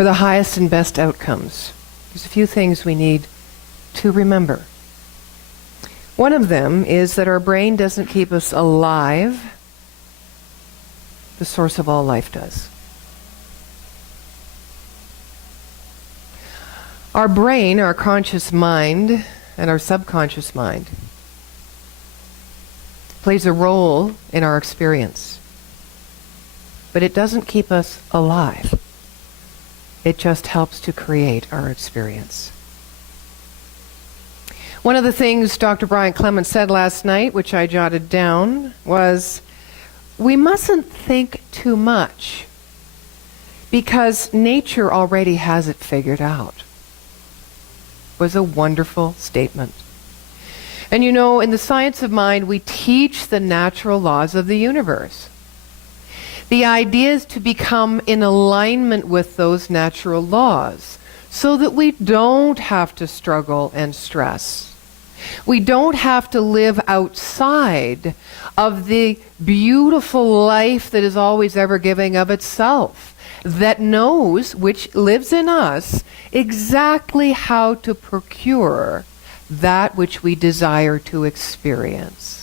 for the highest and best outcomes. There's a few things we need to remember. One of them is that our brain doesn't keep us alive. The source of all life does. Our brain, our conscious mind, and our subconscious mind plays a role in our experience. But it doesn't keep us alive. It just helps to create our experience. One of the things Dr. Brian Clements said last night, which I jotted down, was we mustn't think too much because nature already has it figured out. It was a wonderful statement. And you know, in the science of mind, we teach the natural laws of the universe. The idea is to become in alignment with those natural laws so that we don't have to struggle and stress. We don't have to live outside of the beautiful life that is always ever giving of itself, that knows, which lives in us, exactly how to procure that which we desire to experience.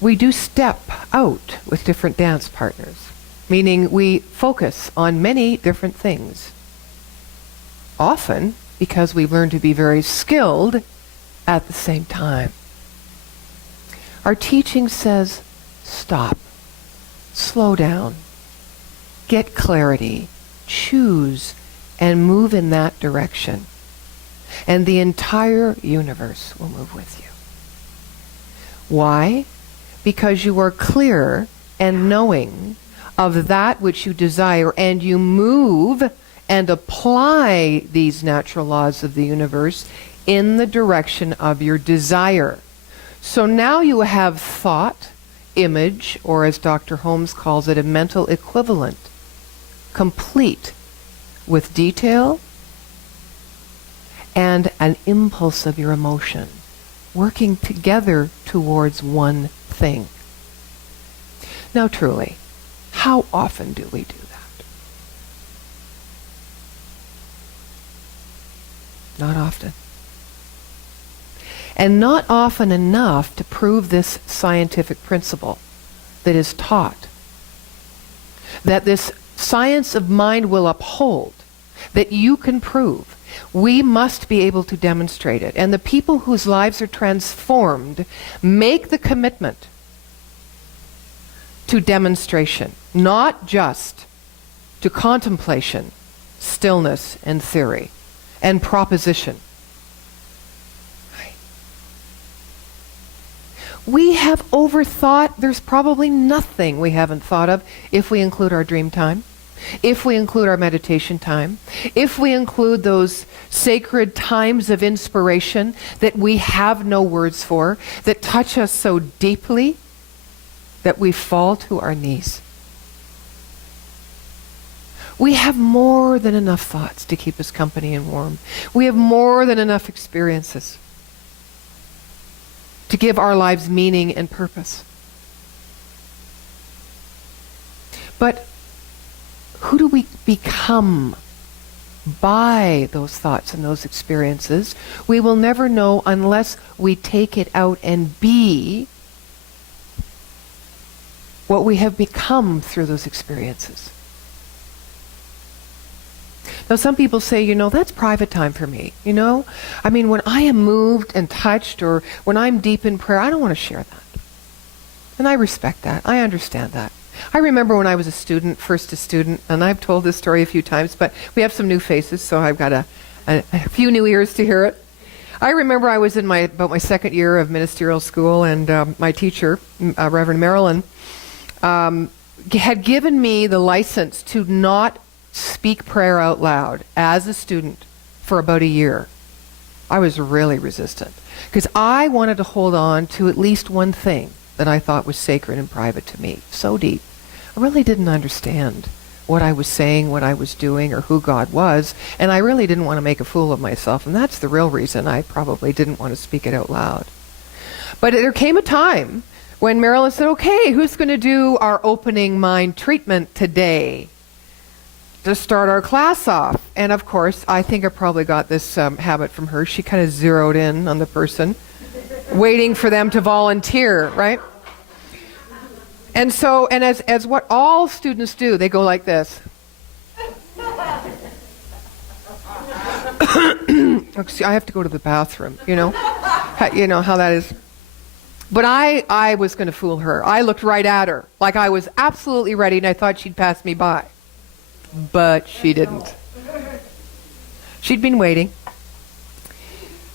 We do step out with different dance partners, meaning we focus on many different things. Often because we've learned to be very skilled at the same time. Our teaching says, stop, slow down, get clarity, choose, and move in that direction. And the entire universe will move with you. Why? Because you are clear and knowing of that which you desire, and you move and apply these natural laws of the universe in the direction of your desire. So now you have thought, image, or as Dr. Holmes calls it, a mental equivalent, complete with detail and an impulse of your emotion, working together towards one thing. Now truly, how often do we do that? Not often. And not often enough to prove this scientific principle that is taught. That this science of mind will uphold, that you can prove. We must be able to demonstrate it. And the people whose lives are transformed make the commitment to demonstration, not just to contemplation, stillness, and theory, and proposition. Right. We have overthought. There's probably nothing we haven't thought of if we include our dream time, if we include our meditation time, if we include those sacred times of inspiration that we have no words for, that touch us so deeply that we fall to our knees. We have more than enough thoughts to keep us company and warm. We have more than enough experiences to give our lives meaning and purpose. But who do we become by those thoughts and those experiences? We will never know unless we take it out and be what we have become through those experiences. Now some people say, you know, that's private time for me. You know, I mean, when I am moved and touched, or when I'm deep in prayer, I don't want to share that. And I respect that. I understand that. I remember when I was a student, first a student, and I've told this story a few times, but we have some new faces, so I've got a few new ears to hear it. I remember I was in about my second year of ministerial school, and my teacher, Reverend Marilyn, had given me the license to not speak prayer out loud as a student for about a year. I was really resistant because I wanted to hold on to at least one thing that I thought was sacred and private to me, so deep. I really didn't understand what I was saying, what I was doing, or who God was, and I really didn't want to make a fool of myself, and that's the real reason I probably didn't want to speak it out loud. But there came a time when Marilyn said, okay, who's going to do our opening mind treatment today to start our class off? And of course, I think I probably got this habit from her. She kind of zeroed in on the person, waiting for them to volunteer, right? And so, and as what all students do, they go like this. I have to go to the bathroom, you know how that is. But I was going to fool her. I looked right at her, like I was absolutely ready, and I thought she'd pass me by. But she didn't. She'd been waiting.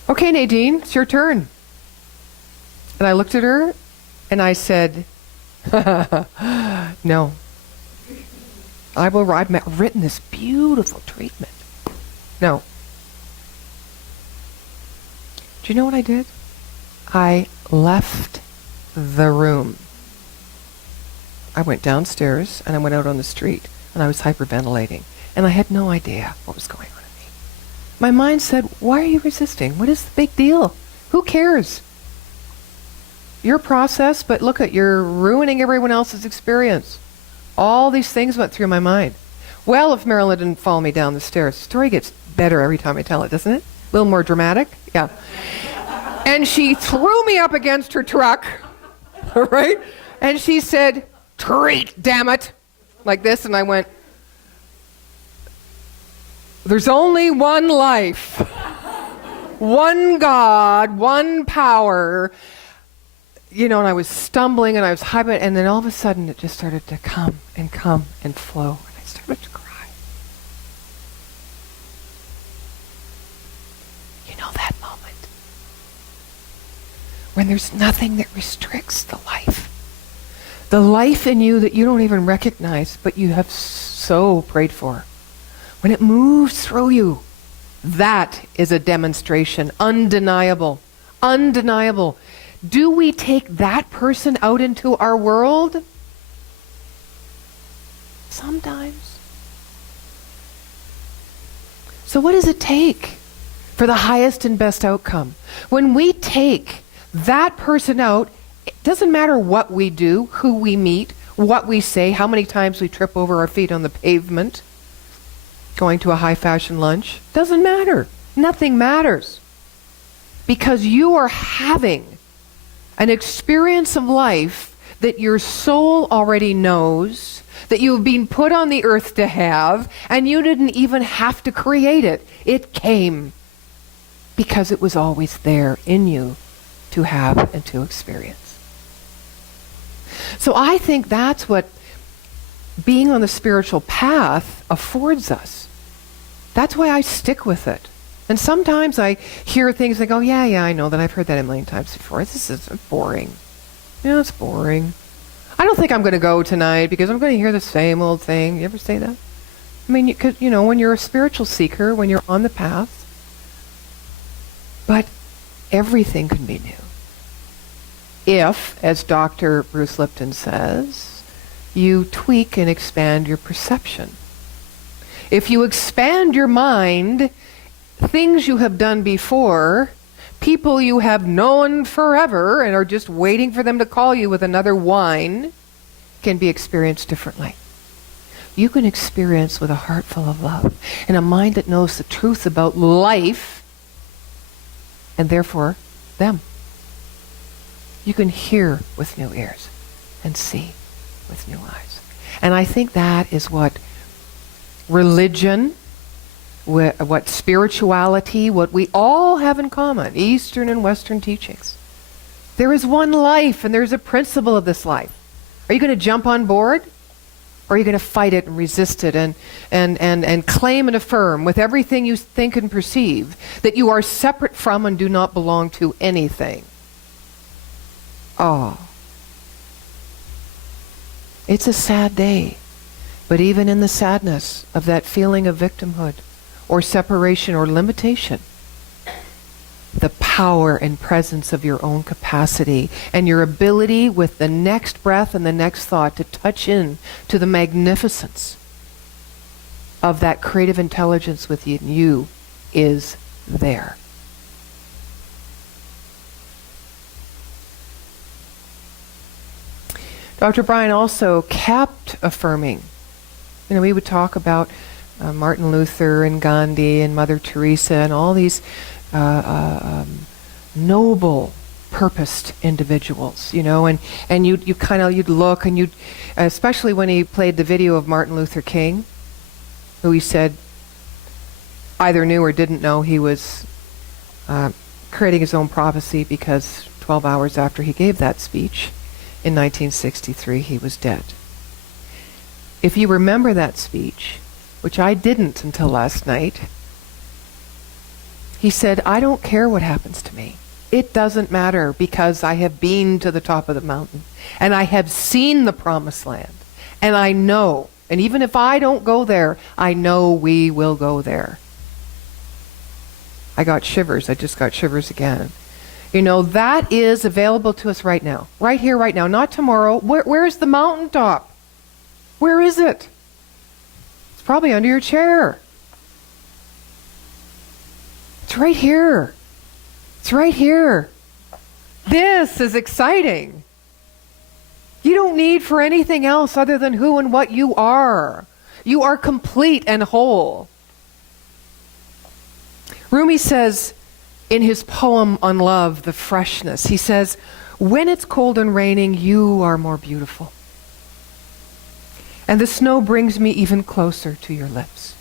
Okay, Nadine, it's your turn. And I looked at her, and I said, no. I've written this beautiful treatment. No. Do you know what I did? I left the room. I went downstairs and I went out on the street and I was hyperventilating and I had no idea what was going on in me. My mind said, why are you resisting? What is the big deal? Who cares? Your process, but look at, you're ruining everyone else's experience. All these things went through my mind. Well, if Marilyn didn't follow me down the stairs, the story gets better every time I tell it, doesn't it? A little more dramatic? Yeah. And she threw me up against her truck, right? And she said, treat, damn it, like this. And I went, there's only one life, one God, one power. And I was stumbling and I was hyping, and then all of a sudden it just started to come and flow. And I started to cry. That moment when there's nothing that restricts the life in you that you don't even recognize, but you have so prayed for. When it moves through you, that is a demonstration, undeniable. Do we take that person out into our world? Sometimes. So what does it take for the highest and best outcome? When we take that person out, it doesn't matter what we do, who we meet, what we say, how many times we trip over our feet on the pavement, going to a high fashion lunch. Doesn't matter. Nothing matters. Because you are having an experience of life that your soul already knows, that you've been put on the earth to have, and you didn't even have to create it. It came because it was always there in you to have and to experience. So I think that's what being on the spiritual path affords us. That's why I stick with it. And sometimes I hear things and go, yeah, I know that. I've heard that a million times before. This is boring. It's boring. I don't think I'm going to go tonight because I'm going to hear the same old thing. You ever say that? I mean, when you're a spiritual seeker, when you're on the path, but everything can be new. If, as Dr. Bruce Lipton says, you tweak and expand your perception. If you expand your mind, things you have done before, people you have known forever and are just waiting for them to call you with another wine, can be experienced differently. You can experience with a heart full of love and a mind that knows the truth about life and therefore them. You can hear with new ears and see with new eyes. And I think that is what religion, what spirituality, what we all have in common, Eastern and Western teachings. There is one life and there's a principle of this life. Are you going to jump on board? Or are you going to fight it and resist it and claim and affirm with everything you think and perceive that you are separate from and do not belong to anything? Oh. It's a sad day. But even in the sadness of that feeling of victimhood or separation or limitation, the power and presence of your own capacity and your ability with the next breath and the next thought to touch in to the magnificence of that creative intelligence within you is there. Dr. Brian also kept affirming. We would talk about Martin Luther and Gandhi and Mother Teresa and all these noble, purposed individuals, and you'd look and you'd, especially when he played the video of Martin Luther King, who he said either knew or didn't know he was creating his own prophecy, because 12 hours after he gave that speech in 1963, he was dead. If you remember that speech, which I didn't until last night, he said, I don't care what happens to me. It doesn't matter, because I have been to the top of the mountain and I have seen the promised land, and I know, and even if I don't go there, I know we will go there. I got shivers. I just got shivers again. That is available to us right now. Right here, right now. Not tomorrow. Where's the mountaintop? Where is it? It's probably under your chair. It's right here. It's right here. This is exciting. You don't need for anything else other than who and what you are. You are complete and whole. Rumi says in his poem on love, The Freshness, he says, when it's cold and raining, you are more beautiful. And the snow brings me even closer to your lips.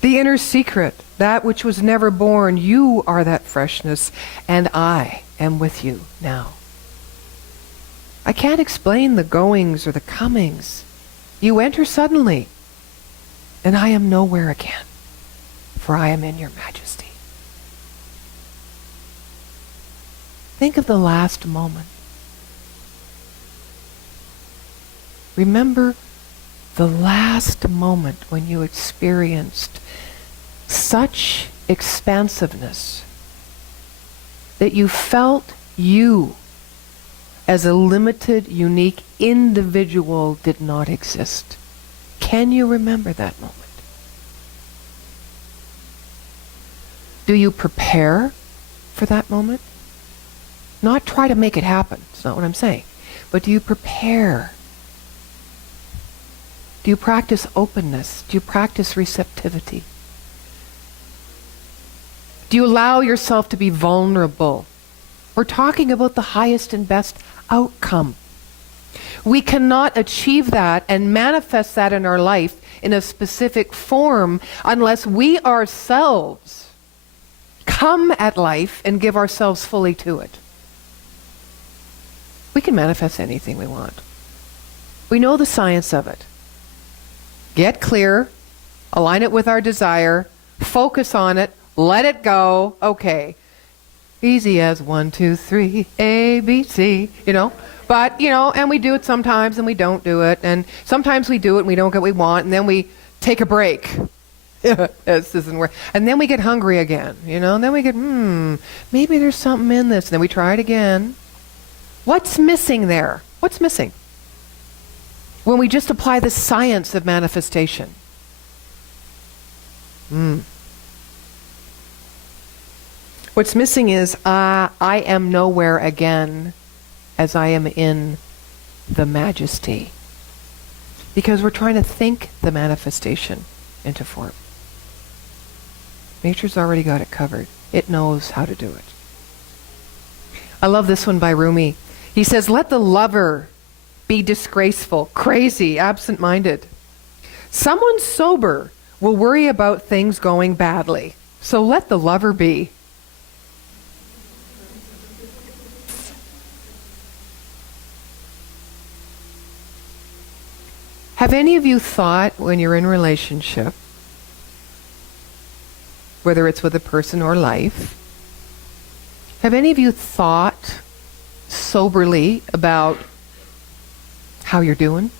The inner secret, that which was never born, you are that freshness, and I am with you now. I can't explain the goings or the comings. You enter suddenly, and I am nowhere again, for I am in your majesty. Think of the last moment. Remember the last moment when you experienced such expansiveness that you felt you as a limited, unique individual did not exist. Can you remember that moment? Do you prepare for that moment? Not try to make it happen. It's not what I'm saying. But do you prepare? Do you practice openness? Do you practice receptivity? Do you allow yourself to be vulnerable? We're talking about the highest and best outcome. We cannot achieve that and manifest that in our life in a specific form unless we ourselves come at life and give ourselves fully to it. We can manifest anything we want. We know the science of it. Get clear, align it with our desire, focus on it, let it go. Okay. Easy as 1, 2, 3, A, B, C, But, and we do it sometimes and we don't do it. And sometimes we do it and we don't get what we want, and then we take a break. This isn't work. And then we get hungry again, and then we get, maybe there's something in this. And then we try it again. What's missing there? What's missing? When we just apply the science of manifestation. What's missing is, I am nowhere again as I am in the majesty. Because we're trying to think the manifestation into form. Nature's already got it covered. It knows how to do it. I love this one by Rumi. He says, let the lover be disgraceful, crazy, absent-minded. Someone sober will worry about things going badly. So let the lover be. Have any of you thought when you're in a relationship, whether it's with a person or life, have any of you thought soberly about how you're doing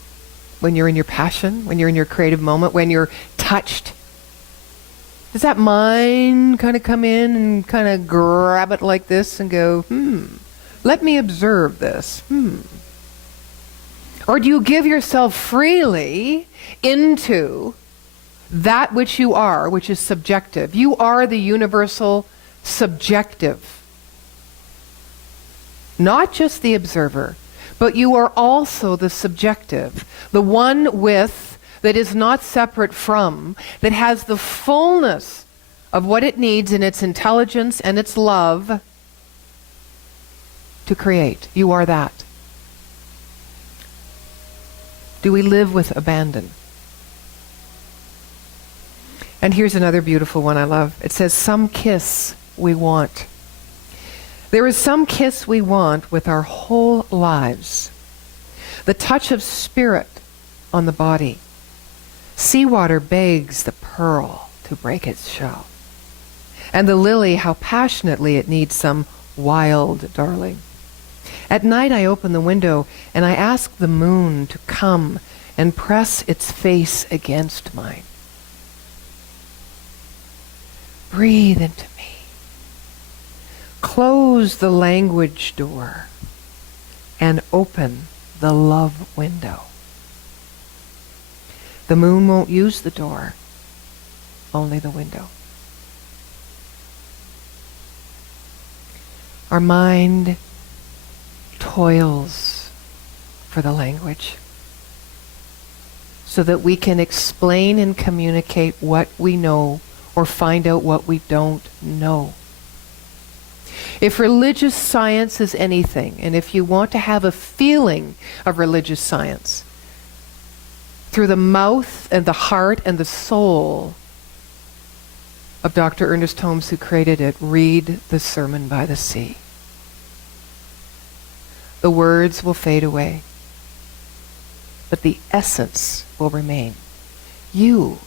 when you're in your passion, when you're in your creative moment, when you're touched? Does that mind kind of come in and kind of grab it like this and go, let me observe this, Or do you give yourself freely into that which you are, which is subjective? You are the universal subjective. Not just the observer, But you are also the subjective, the one with, that is not separate from, that has the fullness of what it needs in its intelligence and its love to create. You are that. Do we live with abandon? And here's another beautiful one I love. It says, some kiss we want. There is some kiss we want with our whole lives. The touch of spirit on the body. Seawater begs the pearl to break its shell. And the lily, how passionately it needs some wild darling. At night I open the window and I ask the moon to come and press its face against mine. Breathe into me. Close the language door and open the love window. The moon won't use the door, only the window. Our mind toils for the language so that we can explain and communicate what we know or find out what we don't know. If religious science is anything, and if you want to have a feeling of religious science, through the mouth and the heart and the soul of Dr. Ernest Holmes, who created it, read the Sermon by the Sea. The words will fade away, but the essence will remain. You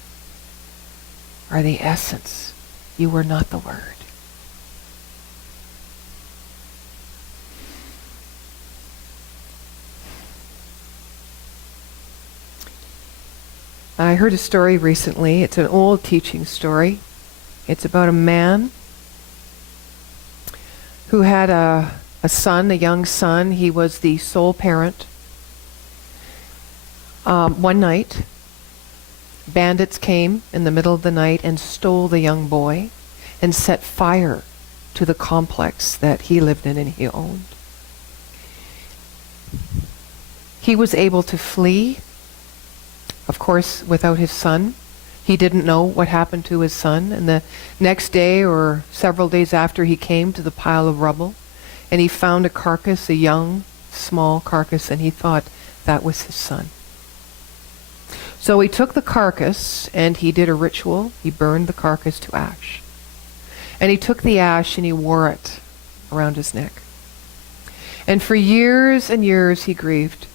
are the essence. You are not the word. I heard a story recently. It's an old teaching story. It's about a man who had a son, a young son. He was the sole parent. One night, bandits came in the middle of the night and stole the young boy and set fire to the complex that he lived in and he owned. He was able to flee, of course, without his son. He didn't know what happened to his son. And the next day or several days after, he came to the pile of rubble and he found a carcass, a young, small carcass, and he thought that was his son. So he took the carcass and he did a ritual. He burned the carcass to ash. And he took the ash and he wore it around his neck. And for years and years he grieved.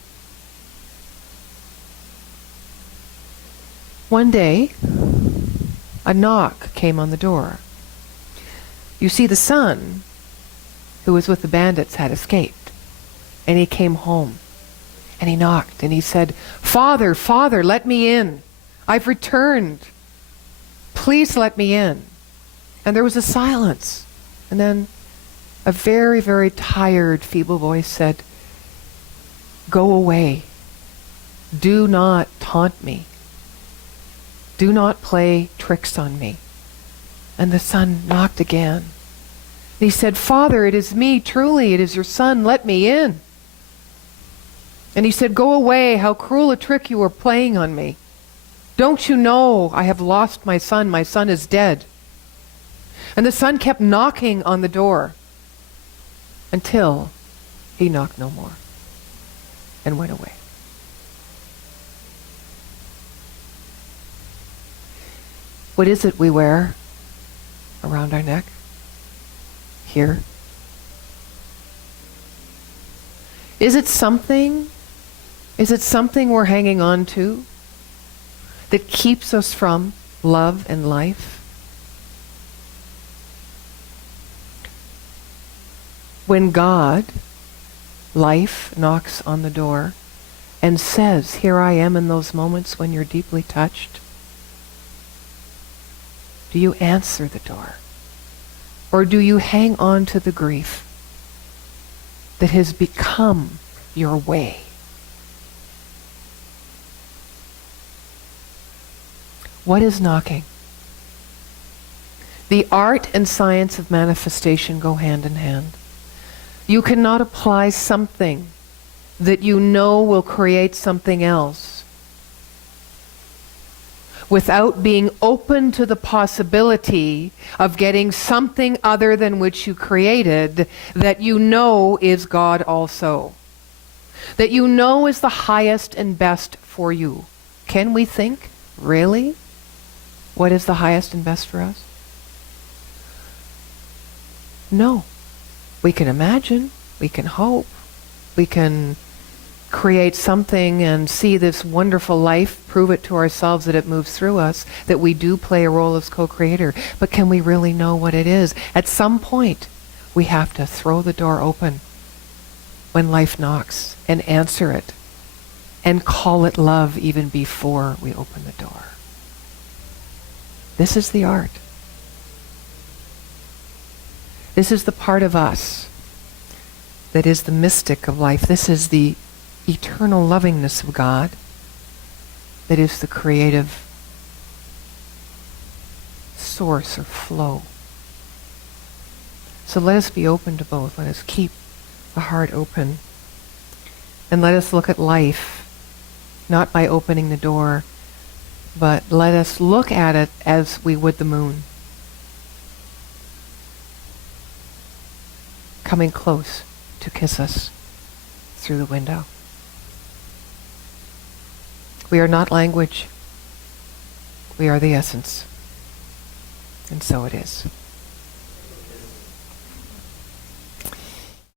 One day, a knock came on the door. You see, the son, who was with the bandits, had escaped. And he came home. And he knocked and he said, "Father, Father, let me in. I've returned. Please let me in." And there was a silence. And then a very, very tired, feeble voice said, "Go away. Do not taunt me. Do not play tricks on me." And the son knocked again. And he said, "Father, it is me. Truly, it is your son. Let me in." And he said, "Go away. How cruel a trick you are playing on me. Don't you know I have lost my son? My son is dead." And the son kept knocking on the door until he knocked no more and went away. What is it we wear around our neck? Here. Is it something? Is it something we're hanging on to that keeps us from love and life? When God, life, knocks on the door and says, "Here I am," in those moments when you're deeply touched, do you answer the door? Or do you hang on to the grief that has become your way? What is knocking? The art and science of manifestation go hand in hand. You cannot apply something that you know will create something else, without being open to the possibility of getting something other than which you created, that you know is God also, that you know is the highest and best for you. Can we think, really, what is the highest and best for us? No. We can imagine, we can hope, we can create something and see this wonderful life, prove it to ourselves that it moves through us, that we do play a role as co-creator. But can we really know what it is? At some point, we have to throw the door open when life knocks and answer it and call it love even before we open the door. This is the art. This is the part of us that is the mystic of life. This is the eternal lovingness of God that is the creative source or flow. So let us be open to both. Let us keep the heart open. And let us look at life not by opening the door, but let us look at it as we would the moon, coming close to kiss us through the window. We are not language. We are the essence. And so it is.